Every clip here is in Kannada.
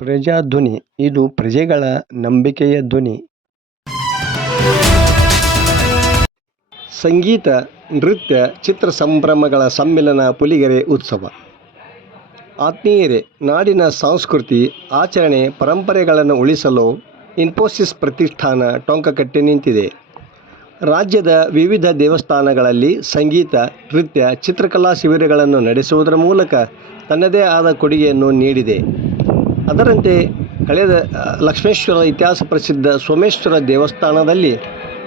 ಪ್ರಜಾಧ್ವನಿ ಇದು ಪ್ರಜೆಗಳ ನಂಬಿಕೆಯ ಧ್ವನಿ. ಸಂಗೀತ, ನೃತ್ಯ, ಚಿತ್ರ ಸಂಭ್ರಮಗಳ ಸಮ್ಮಿಲನ ಪುಲಿಗೆರೆ ಉತ್ಸವ. ಆತ್ಮೀಯರೇ, ನಾಡಿನ ಸಂಸ್ಕೃತಿ, ಆಚರಣೆ, ಪರಂಪರೆಗಳನ್ನು ಉಳಿಸಲು ಇನ್ಫೋಸಿಸ್ ಪ್ರತಿಷ್ಠಾನ ಟೊಂಕಕಟ್ಟಿ ನಿಂತಿದೆ. ರಾಜ್ಯದ ವಿವಿಧ ದೇವಸ್ಥಾನಗಳಲ್ಲಿ ಸಂಗೀತ, ನೃತ್ಯ, ಚಿತ್ರಕಲಾ ಶಿಬಿರಗಳನ್ನು ನಡೆಸುವುದರ ಮೂಲಕ ತನ್ನದೇ ಆದ ಕೊಡುಗೆಯನ್ನು ನೀಡಿದೆ. ಅದರಂತೆ ಕಳೆದ ಲಕ್ಷ್ಮೇಶ್ವರ ಇತಿಹಾಸ ಪ್ರಸಿದ್ಧ ಸೋಮೇಶ್ವರ ದೇವಸ್ಥಾನದಲ್ಲಿ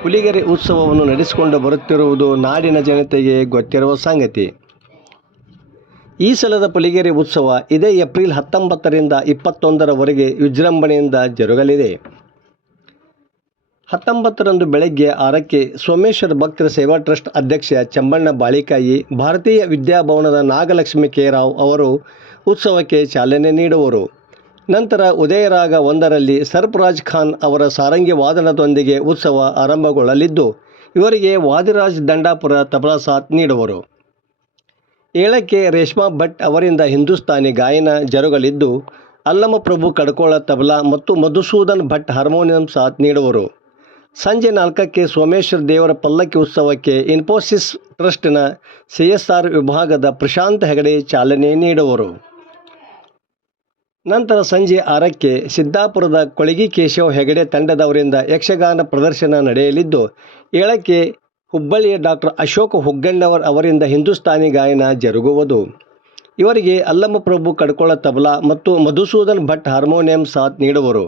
ಪುಲಿಗೆರೆ ಉತ್ಸವವನ್ನು ನಡೆಸಿಕೊಂಡು ಬರುತ್ತಿರುವುದು ನಾಡಿನ ಜನತೆಗೆ ಗೊತ್ತಿರುವ ಸಂಗತಿ. ಈ ಸಲದ ಪುಲಿಗೆರೆ ಉತ್ಸವ ಇದೇ ಏಪ್ರಿಲ್ 19ರಿಂದ 21ರವರೆಗೆ ವಿಜೃಂಭಣೆಯಿಂದ ಜರುಗಲಿದೆ. 19ರಂದು ಬೆಳಗ್ಗೆ 6ಕ್ಕೆ ಸೋಮೇಶ್ವರ ಭಕ್ತರ ಸೇವಾ ಟ್ರಸ್ಟ್ ಅಧ್ಯಕ್ಷ ಚಂಬಣ್ಣ ಬಾಳಿಕಾಯಿ, ಭಾರತೀಯ ವಿದ್ಯಾಭವನದ ನಾಗಲಕ್ಷ್ಮಿ ಕೆ. ರಾವ್ ಅವರು ಉತ್ಸವಕ್ಕೆ ಚಾಲನೆ ನೀಡುವರು. ನಂತರ ಉದಯರಾಗ 1ರಲ್ಲಿ ಸರ್ಫರಾಜ್ ಖಾನ್ ಅವರ ಸಾರಂಗಿ ವಾದನದೊಂದಿಗೆ ಉತ್ಸವ ಆರಂಭಗೊಳ್ಳಲಿದ್ದು, ಇವರಿಗೆ ವಾದಿರಾಜ್ ದಂಡಾಪುರ ತಬಲಾ ಸಾಥ್ ನೀಡುವರು. 7ಕ್ಕೆ ರೇಷ್ಮಾ ಭಟ್ ಅವರಿಂದ ಹಿಂದೂಸ್ತಾನಿ ಗಾಯನ ಜರುಗಲಿದ್ದು, ಅಲ್ಲಮಪ್ರಭು ಕಡ್ಕೋಳ ತಬಲಾ ಮತ್ತು ಮಧುಸೂದನ್ ಭಟ್ ಹಾರ್ಮೋನಿಯಂ ಸಾಥ್ ನೀಡುವರು. ಸಂಜೆ 4ಕ್ಕೆ ಸೋಮೇಶ್ವರ ದೇವರ ಪಲ್ಲಕ್ಕಿ ಉತ್ಸವಕ್ಕೆ ಇನ್ಫೋಸಿಸ್ ಟ್ರಸ್ಟ್ನ CSR ವಿಭಾಗದ ಪ್ರಶಾಂತ್ ಹೆಗಡೆ ಚಾಲನೆ ನೀಡುವರು. ನಂತರ ಸಂಜೆ 6ಕ್ಕೆ ಸಿದ್ದಾಪುರದ ಕೊಳಗಿ ಕೇಶವ ಹೆಗಡೆ ತಂಡದವರಿಂದ ಯಕ್ಷಗಾನ ಪ್ರದರ್ಶನ ನಡೆಯಲಿದ್ದು, 7ಕ್ಕೆ ಹುಬ್ಬಳ್ಳಿಯ ಡಾಕ್ಟರ್ ಅಶೋಕ್ ಹುಗ್ಗಣ್ಣವರ್ ಅವರಿಂದ ಹಿಂದೂಸ್ತಾನಿ ಗಾಯನ ಜರುಗುವುದು. ಇವರಿಗೆ ಅಲ್ಲಮಪ್ರಭು ಕಡ್ಕೋಳ ತಬಲಾ ಮತ್ತು ಮಧುಸೂದನ್ ಭಟ್ ಹಾರ್ಮೋನಿಯಂ ಸಾಥ್ ನೀಡುವರು.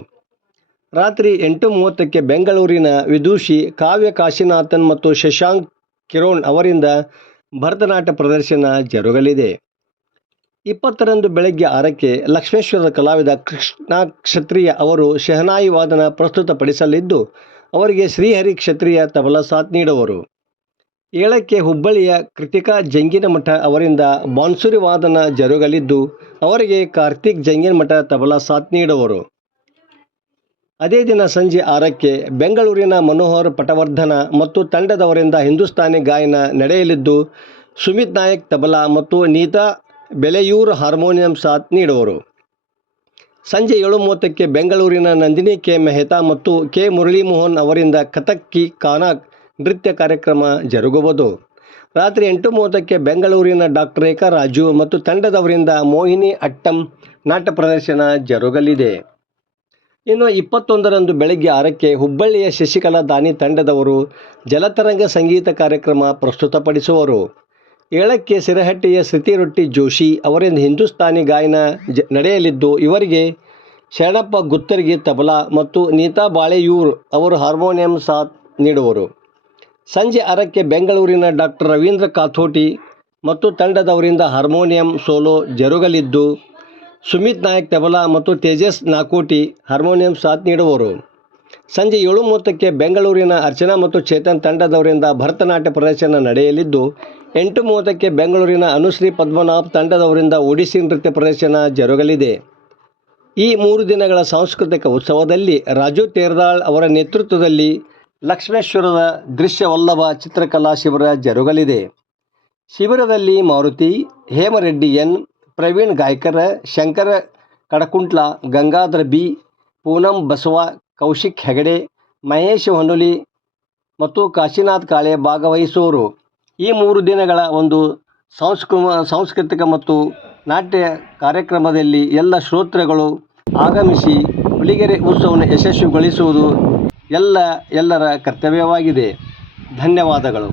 ರಾತ್ರಿ 8:30ಕ್ಕೆ ಬೆಂಗಳೂರಿನ ವಿದೂಷಿ ಕಾವ್ಯ ಕಾಶಿನಾಥನ್ ಮತ್ತು ಶಶಾಂಕ್ ಕಿರೋಣ್ ಅವರಿಂದ ಭರತನಾಟ್ಯ ಪ್ರದರ್ಶನ ಜರುಗಲಿದೆ. 20ರಂದು ಬೆಳಗ್ಗೆ 6ಕ್ಕೆ ಲಕ್ಷ್ಮೇಶ್ವರದ ಕಲಾವಿದ ಕೃಷ್ಣ ಕ್ಷತ್ರಿಯ ಅವರು ಶಹನಾಯಿ ವಾದನ ಪ್ರಸ್ತುತಪಡಿಸಲಿದ್ದು, ಅವರಿಗೆ ಶ್ರೀಹರಿ ಕ್ಷತ್ರಿಯ ತಬಲಾ ಸಾಥ್ ನೀಡುವರು. 7ಕ್ಕೆ ಹುಬ್ಬಳ್ಳಿಯ ಕೃತಿಕಾ ಜಂಗಿನಮಠ ಅವರಿಂದ ಬಾನ್ಸುರಿ ವಾದನ ಜರುಗಲಿದ್ದು, ಅವರಿಗೆ ಕಾರ್ತಿಕ್ ಜಂಗಿನಮಠ ತಬಲಾ ಸಾಥ್ ನೀಡುವರು. ಅದೇ ದಿನ ಸಂಜೆ 6ಕ್ಕೆ ಬೆಂಗಳೂರಿನ ಮನೋಹರ್ ಪಟವರ್ಧನ ಮತ್ತು ತಂಡದವರಿಂದ ಹಿಂದೂಸ್ತಾನಿ ಗಾಯನ ನಡೆಯಲಿದ್ದು, ಸುಮಿತ್ ನಾಯಕ್ ತಬಲಾ ಮತ್ತು ನೀತಾ ಬೆಲೆಯೂರು ಹಾರ್ಮೋನಿಯಂ ಸಾಥ್ ನೀಡುವರು. ಸಂಜೆ 7:30ಕ್ಕೆ ಬೆಂಗಳೂರಿನ ನಂದಿನಿ ಕೆ. ಮೆಹ್ತಾ ಮತ್ತು ಕೆ. ಮುರಳೀಮೋಹನ್ ಅವರಿಂದ ಕಥಕ್ಕಿ ಕಾನಾಕ್ ನೃತ್ಯ ಕಾರ್ಯಕ್ರಮ ಜರುಗುವುದು. ರಾತ್ರಿ 8:30ಕ್ಕೆ ಬೆಂಗಳೂರಿನ ಡಾಕ್ಟರ್ ರೇಖಾ ರಾಜು ಮತ್ತು ತಂಡದವರಿಂದ ಮೋಹಿನಿ ಅಟ್ಟಂ ನಾಟ್ಯ ಪ್ರದರ್ಶನ ಜರುಗಲಿದೆ. ಇನ್ನು 21ರಂದು ಬೆಳಗ್ಗೆ 6ಕ್ಕೆ ಹುಬ್ಬಳ್ಳಿಯ ಶಶಿಕಲಾ ದಾನಿ ತಂಡದವರು ಜಲತರಂಗ ಸಂಗೀತ ಕಾರ್ಯಕ್ರಮ ಪ್ರಸ್ತುತಪಡಿಸುವರು. 7ಕ್ಕೆ ಸಿರಹಟ್ಟಿಯ ಶ್ರುತಿರೊಟ್ಟಿ ಜೋಶಿ ಅವರಿಂದ ಹಿಂದೂಸ್ತಾನಿ ಗಾಯನ ನಡೆಯಲಿದ್ದು, ಇವರಿಗೆ ಶರಣಪ್ಪ ಗುತ್ತರ್ಗಿ ತಬಲಾ ಮತ್ತು ನೀತಾ ಬಾಳೆಯೂರ್ ಅವರು ಹಾರ್ಮೋನಿಯಂ ಸಾಥ್ ನೀಡುವರು. ಸಂಜೆ 6ಕ್ಕೆ ಬೆಂಗಳೂರಿನ ಡಾಕ್ಟರ್ ರವೀಂದ್ರ ಕಾಥೋಟಿ ಮತ್ತು ತಂಡದವರಿಂದ ಹಾರ್ಮೋನಿಯಂ ಸೋಲೋ ಜರುಗಲಿದ್ದು, ಸುಮಿತ್ ನಾಯಕ್ ತಬಲಾ ಮತ್ತು ತೇಜಸ್ ನಾಕೋಟಿ ಹಾರ್ಮೋನಿಯಂ ಸಾಥ್ ನೀಡುವರು. ಸಂಜೆ 7:30ಕ್ಕೆ ಬೆಂಗಳೂರಿನ ಅರ್ಚನಾ ಮತ್ತು ಚೇತನ್ ತಂಡದವರಿಂದ ಭರತನಾಟ್ಯ ಪ್ರದರ್ಶನ ನಡೆಯಲಿದ್ದು, 8:30ಕ್ಕೆ ಬೆಂಗಳೂರಿನ ಅನುಶ್ರೀ ಪದ್ಮನಾಭ್ ತಂಡದವರಿಂದ ಒಡಿಸ್ಸಿ ನೃತ್ಯ ಪ್ರದರ್ಶನ ಜರುಗಲಿದೆ. ಈ 3 ದಿನಗಳ ಸಾಂಸ್ಕೃತಿಕ ಉತ್ಸವದಲ್ಲಿ ರಾಜು ತೇರದಾಳ್ ಅವರ ನೇತೃತ್ವದಲ್ಲಿ ಲಕ್ಷ್ಮೇಶ್ವರದ ದೃಶ್ಯವಲ್ಲಭ ಚಿತ್ರಕಲಾ ಶಿಬಿರ ಜರುಗಲಿದೆ. ಶಿಬಿರದಲ್ಲಿ ಮಾರುತಿ, ಹೇಮರೆಡ್ಡಿ ಎನ್, ಪ್ರವೀಣ್ ಗಾಯ್ಕರ್, ಶಂಕರ ಕಡಕುಂಟ್ಲ, ಗಂಗಾಧರ ಬಿ, ಪೂನಂ ಬಸವ, ಕೌಶಿಕ್ ಹೆಗಡೆ, ಮಹೇಶ್ ಹೊನ್ನೊಲಿ ಮತ್ತು ಕಾಶಿನಾಥ್ ಕಾಳೆ ಭಾಗವಹಿಸುವರು. ಈ 3 ದಿನಗಳ ಒಂದು ಸಾಂಸ್ಕೃತಿಕ ಮತ್ತು ನಾಟ್ಯ ಕಾರ್ಯಕ್ರಮದಲ್ಲಿ ಎಲ್ಲ ಶ್ರೋತೃಗಳು ಆಗಮಿಸಿ ಪುಲಿಗೆರೆ ಉತ್ಸವವನ್ನು ಯಶಸ್ವಿಗೊಳಿಸುವುದು ಎಲ್ಲರ ಕರ್ತವ್ಯವಾಗಿದೆ. ಧನ್ಯವಾದಗಳು.